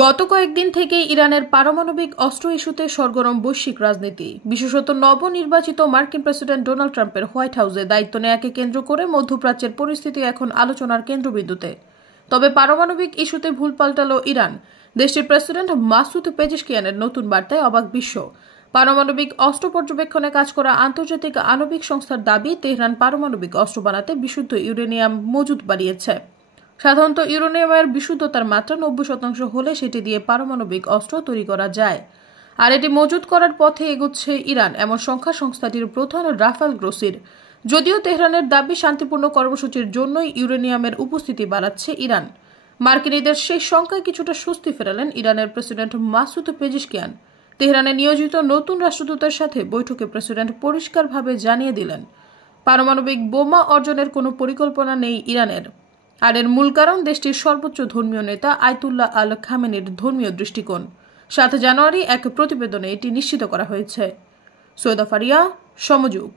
গত কয়েকদিন থেকেই ইরানের পারমাণবিক অস্ত্র ইস্যুতে সরগরম বৈশ্বিক রাজনীতি, বিশেষত নবনির্বাচিত মার্কিন প্রেসিডেন্ট ডোনাল্ড ট্রাম্পের হোয়াইট হাউসে দায়িত্ব নেয়াকে কেন্দ্র করে মধ্যপ্রাচ্যের পরিস্থিতি এখন আলোচনার কেন্দ্রবিন্দুতে। তবে পারমাণবিক ইস্যুতে ভুল পাল্টালো ইরান। দেশটির প্রেসিডেন্ট মাসুদ পেজেশকিয়ানের নতুন বার্তায় অবাক বিশ্ব। পারমাণবিক অস্ত্র পর্যবেক্ষণে কাজ করা আন্তর্জাতিক আণবিক সংস্থার দাবি, তেহরান পারমাণবিক অস্ত্র বানাতে বিশুদ্ধ ইউরেনিয়াম মজুদ বাড়িয়েছে। সাধারণত ইউরেনিয়ামের বিশুদ্ধতার মাত্রা 90% হলে সেটি দিয়ে পারমাণবিক অস্ত্র তৈরি করা যায়, আর এটি মজুত করার পথে এগোচ্ছে ইরান, এমন সংখ্যা সংস্থাটির প্রধান রাফাল গ্রোসির। যদিও তেহরানের দাবি শান্তিপূর্ণ কর্মসূচির জন্যই ইউরেনিয়ামের উপস্থিতি বাড়াচ্ছে ইরান। মার্কিনীদের সেই সংখ্যায় কিছুটা স্বস্তি ফেরালেন ইরানের প্রেসিডেন্ট মাসুদ পেজেশকিয়ান। তেহরানে নিয়োজিত নতুন রাষ্ট্রদূতের সাথে বৈঠকে প্রেসিডেন্ট পরিষ্কারভাবে জানিয়ে দিলেন, পারমাণবিক বোমা অর্জনের কোনো পরিকল্পনা নেই ইরানের। আর এর মূল কারণ দেশটির সর্বোচ্চ ধর্মীয় নেতা আয়াতুল্লাহ আল খামেনির ধর্মীয় দৃষ্টিকোণ। 7 জানুয়ারি এক প্রতিবেদনে এটি নিশ্চিত করা হয়েছে। সৈয়দা ফারিয়া, সমযোগ।